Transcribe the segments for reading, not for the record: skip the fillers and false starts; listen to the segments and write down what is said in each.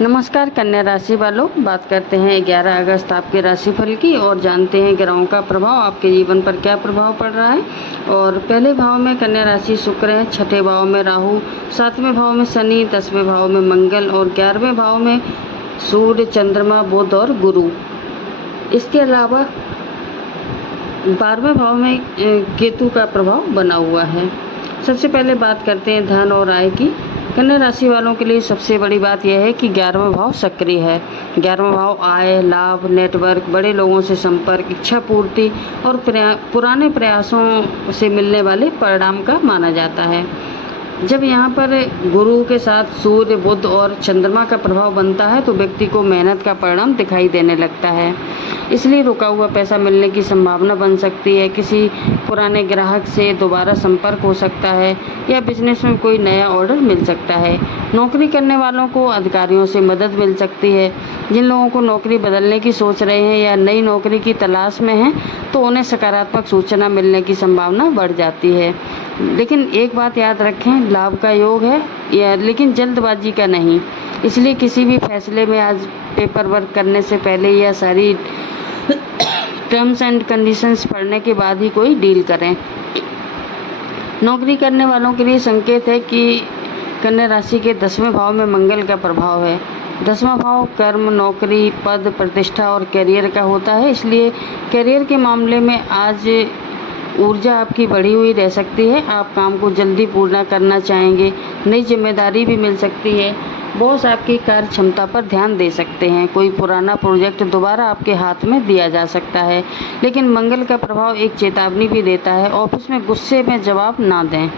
नमस्कार कन्या राशि वालों, बात करते हैं 11 अगस्त आपके राशिफल की और जानते हैं ग्रहों का प्रभाव आपके जीवन पर क्या प्रभाव पड़ रहा है। और पहले भाव में कन्या राशि शुक्र है, छठे भाव में राहु, सातवें भाव में शनि, 10वें भाव में मंगल और 11वें भाव में सूर्य, चंद्रमा, बुध और गुरु। इसके अलावा 12वें भाव में केतु का प्रभाव बना हुआ है। सबसे पहले बात करते हैं धन और आय की। कन्या राशि वालों के लिए सबसे बड़ी बात यह है कि 11वां भाव सक्रिय है। 11वां भाव आय, लाभ, नेटवर्क, बड़े लोगों से संपर्क, इच्छा पूर्ति और पुराने प्रयासों से मिलने वाले परिणाम का माना जाता है। जब यहाँ पर गुरु के साथ सूर्य, बुध और चंद्रमा का प्रभाव बनता है तो व्यक्ति को मेहनत का परिणाम दिखाई देने लगता है। इसलिए रुका हुआ पैसा मिलने की संभावना बन सकती है। किसी पुराने ग्राहक से दोबारा संपर्क हो सकता है या बिजनेस में कोई नया ऑर्डर मिल सकता है। नौकरी करने वालों को अधिकारियों से मदद मिल सकती है। जिन लोगों को नौकरी बदलने की सोच रहे हैं या नई नौकरी की तलाश में हैं तो उन्हें सकारात्मक सूचना मिलने की संभावना बढ़ जाती है। लेकिन एक बात याद रखें, लाभ का योग है लेकिन जल्दबाजी का नहीं। इसलिए किसी भी फैसले में आज पेपर वर्क करने से पहले या सारी टर्म्स एंड कंडीशंस पढ़ने के बाद ही कोई डील करें। नौकरी करने वालों के लिए संकेत है कि कन्या राशि के 10वें भाव में मंगल का प्रभाव है। 10वां भाव कर्म, नौकरी, पद, प्रतिष्ठा और करियर का होता है। इसलिए करियर के मामले में आज ऊर्जा आपकी बढ़ी हुई रह सकती है। आप काम को जल्दी पूरा करना चाहेंगे। नई जिम्मेदारी भी मिल सकती है। बॉस आपकी कार्य क्षमता पर ध्यान दे सकते हैं। कोई पुराना प्रोजेक्ट दोबारा आपके हाथ में दिया जा सकता है। लेकिन मंगल का प्रभाव एक चेतावनी भी देता है, ऑफिस में गुस्से में जवाब ना दें।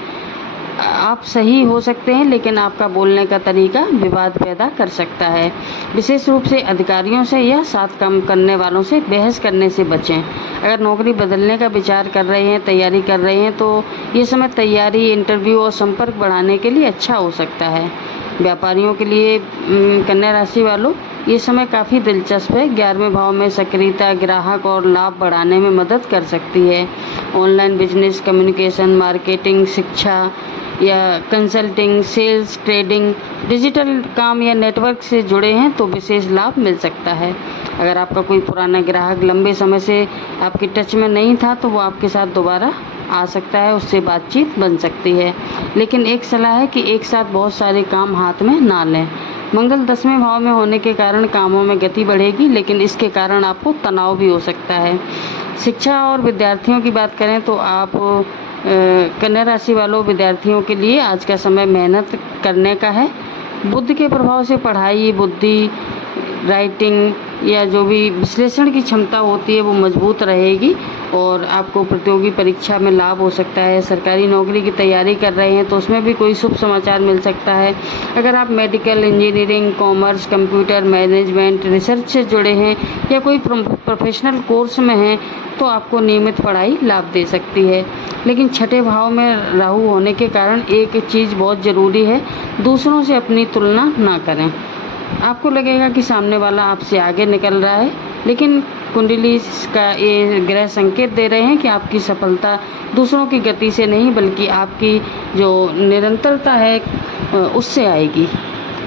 आप सही हो सकते हैं लेकिन आपका बोलने का तरीका विवाद पैदा कर सकता है। विशेष रूप से अधिकारियों से या साथ काम करने वालों से बहस करने से बचें। अगर नौकरी बदलने का विचार कर रहे हैं, तैयारी कर रहे हैं तो ये समय तैयारी, इंटरव्यू और संपर्क बढ़ाने के लिए अच्छा हो सकता है। व्यापारियों के लिए कन्या राशि वालों, ये समय काफ़ी दिलचस्प है। 11वें भाव में सक्रियता ग्राहक और लाभ बढ़ाने में मदद कर सकती है। ऑनलाइन बिजनेस, कम्युनिकेशन, मार्केटिंग, शिक्षा या कंसल्टिंग, सेल्स, ट्रेडिंग, डिजिटल काम या नेटवर्क से जुड़े हैं तो विशेष लाभ मिल सकता है। अगर आपका कोई पुराना ग्राहक लंबे समय से आपके टच में नहीं था तो वो आपके साथ दोबारा आ सकता है, उससे बातचीत बन सकती है। लेकिन एक सलाह है कि एक साथ बहुत सारे काम हाथ में ना लें। मंगल 10वें भाव में होने के कारण कामों में गति बढ़ेगी, लेकिन इसके कारण आपको तनाव भी हो सकता है। शिक्षा और विद्यार्थियों की बात करें तो आप कन्या राशि वालों विद्यार्थियों के लिए आज का समय मेहनत करने का है। बुध के प्रभाव से पढ़ाई, बुद्धि, राइटिंग या जो भी विश्लेषण की क्षमता होती है वो मजबूत रहेगी और आपको प्रतियोगी परीक्षा में लाभ हो सकता है। सरकारी नौकरी की तैयारी कर रहे हैं तो उसमें भी कोई शुभ समाचार मिल सकता है। अगर आप medical, engineering, commerce, computer, management, research से जुड़े हैं या कोई प्रोफेशनल कोर्स में हैं तो आपको नियमित पढ़ाई लाभ दे सकती है। लेकिन छठे भाव में राहु होने के कारण एक चीज़ बहुत ज़रूरी है, दूसरों से अपनी तुलना ना करें। आपको लगेगा कि सामने वाला आपसे आगे निकल रहा है, लेकिन कुंडली का ये ग्रह संकेत दे रहे हैं कि आपकी सफलता दूसरों की गति से नहीं बल्कि आपकी जो निरंतरता है उससे आएगी।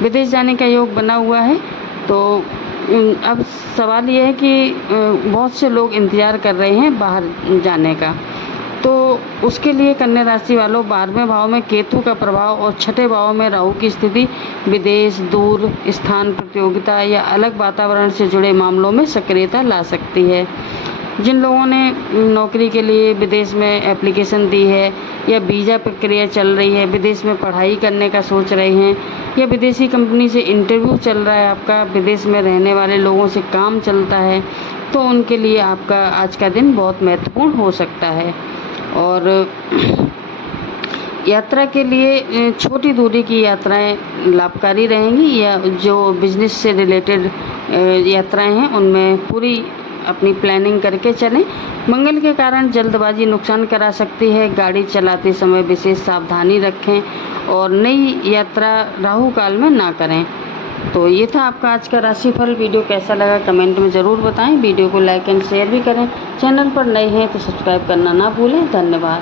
विदेश जाने का योग बना हुआ है तो अब सवाल ये है कि बहुत से लोग इंतज़ार कर रहे हैं बाहर जाने का, तो उसके लिए कन्या राशि वालों 12वें भाव में केतु का प्रभाव और छठे भाव में राहु की स्थिति विदेश, दूर स्थान, प्रतियोगिता या अलग वातावरण से जुड़े मामलों में सक्रियता ला सकती है। जिन लोगों ने नौकरी के लिए विदेश में एप्लीकेशन दी है या वीज़ा प्रक्रिया चल रही है, विदेश में पढ़ाई करने का सोच रहे हैं या विदेशी कंपनी से इंटरव्यू चल रहा है, आपका विदेश में रहने वाले लोगों से काम चलता है, तो उनके लिए आपका आज का दिन बहुत महत्वपूर्ण हो सकता है। और यात्रा के लिए छोटी दूरी की यात्राएं लाभकारी रहेंगी या जो बिजनेस से रिलेटेड यात्राएं हैं उनमें पूरी अपनी प्लानिंग करके चलें। मंगल के कारण जल्दबाजी नुकसान करा सकती है। गाड़ी चलाते समय विशेष सावधानी रखें और नई यात्रा राहु काल में ना करें। तो ये था आपका आज का राशिफल। वीडियो कैसा लगा कमेंट में ज़रूर बताएं। वीडियो को लाइक एंड शेयर भी करें। चैनल पर नए हैं तो सब्सक्राइब करना ना भूलें। धन्यवाद।